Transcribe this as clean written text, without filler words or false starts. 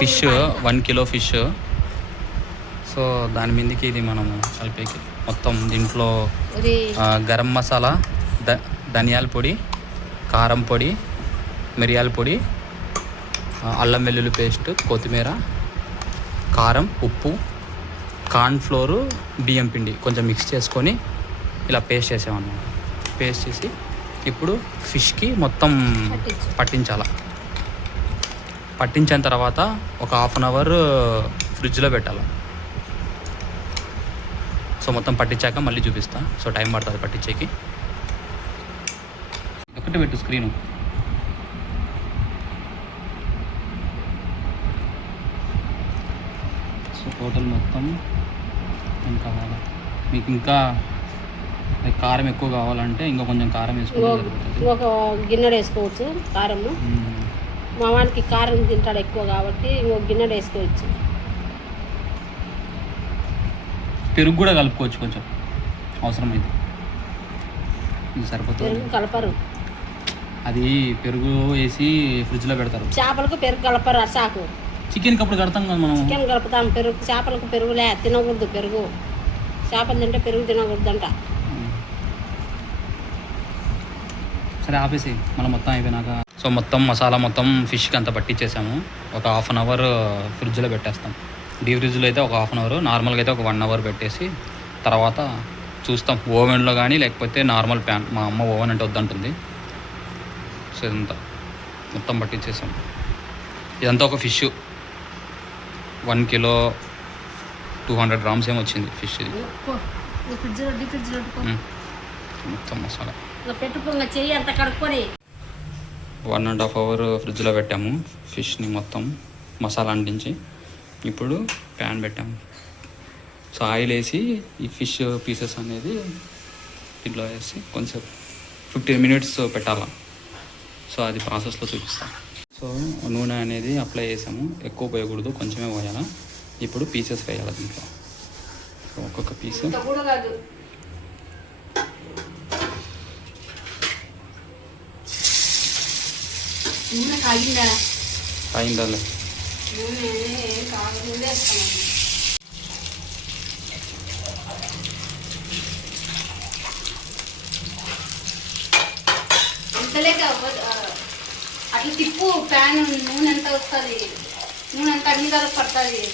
Fish 1 kilo fish. So దాని మీదకి ఇది మనము కలిపేకి మొత్తం దీంట్లో గరం మసాలా, ధనియాల పొడి, కారం పొడి, మిరియాల పొడి, అల్లం వెల్లుల్లి పేస్ట్, కొత్తిమీర, కారం, ఉప్పు, కార్న్ ఫ్లోరు, బియ్యం పిండి కొంచెం మిక్స్ చేసుకొని ఇలా పేస్ట్ చేసామన్నమాట. పేస్ట్ చేసి ఇప్పుడు ఫిష్కి మొత్తం పట్టించిన తర్వాత ఒక 1/2 అవర్ ఫ్రిడ్జ్లో పెట్టాలి. సో మొత్తం పట్టించాక మళ్ళీ చూపిస్తా. సో టైం పడుతుంది పట్టించేకి. ఒకటి పెట్టు స్క్రీను. సో టోటల్ మొత్తం ఏం కావాలి మీకు? ఇంకా కారం ఎక్కువ కావాలంటే ఇంకా కొంచెం కారం వేసుకోవాలి. ఒక గిన్నె వేసుకోవచ్చు కారము. మా వానికి కారం తింటాడు ఎక్కువ కాబట్టి ఇంకొక గిన్నె వేసుకోవచ్చు. పెరుగు కూడా కలుపుకోవచ్చు కొంచెం అవసరమైతే. ఇది సరిపోతుంది. పెరుగు కలపరు, అది పెరుగు వేసి ఫ్రిడ్జ్లో పెడతారు. చేపలకు పెరుగు కలపరు. అసాకు చికెన్కి అప్పుడు కడతాం కదా మనం. చికెన్ కలుపుతాం. పెరుగు చేపలకు పెరుగులే తినకూడదు. పెరుగు చేపలు తింటే పెరుగు తినకూడదంట. సరే ఆపేసి మనం మొత్తం అయిపోయినాక. సో మొత్తం మసాలా మొత్తం ఫిష్కి అంతా పట్టించేసాము. ఒక 1/2 అవర్ ఫ్రిడ్జ్లో పెట్టేస్తాం. డీప్ ఫ్రిడ్జ్లో అయితే ఒక 1/2 అవర్, నార్మల్గా అయితే ఒక 1 అవర్ పెట్టేసి తర్వాత చూస్తాం ఓవెన్లో కానీ లేకపోతే నార్మల్ ప్యాన్. మా అమ్మ ఓవెన్ అంటే వద్దంటుంది. సో ఇదంతా మొత్తం పట్టించేసాం. ఇదంతా ఒక ఫిష్ 1 కిలో 200 గ్రామ్స్ ఏమో వచ్చింది ఫిష్. ఇది మొత్తం మసాలా 1.5 అవర్ ఫ్రిడ్జ్లో పెట్టాము ఫిష్ని మొత్తం మసాలా అంటించి. ఇప్పుడు ప్యాన్ పెట్టాము. సో ఆయిల్ వేసి ఈ ఫిష్ పీసెస్ అనేది దీంట్లో వేసి కొంచెం 15 మినిట్స్ పెట్టాలా. సో అది ప్రాసెస్లో చూపిస్తాం. సో నూనె అనేది అప్లై చేసాము. ఎక్కువ పోయకూడదు, కొంచెమే పోయాలా. ఇప్పుడు పీసెస్ వేయాలి దీంట్లో. సో ఒక్కొక్క పీస్ కాయిందాలే. అట్లా తిప్పు ప్యాన్. నూనె ఎంత వస్తుంది? నూనె ఎంత అన్ని కదా పడుతుంది.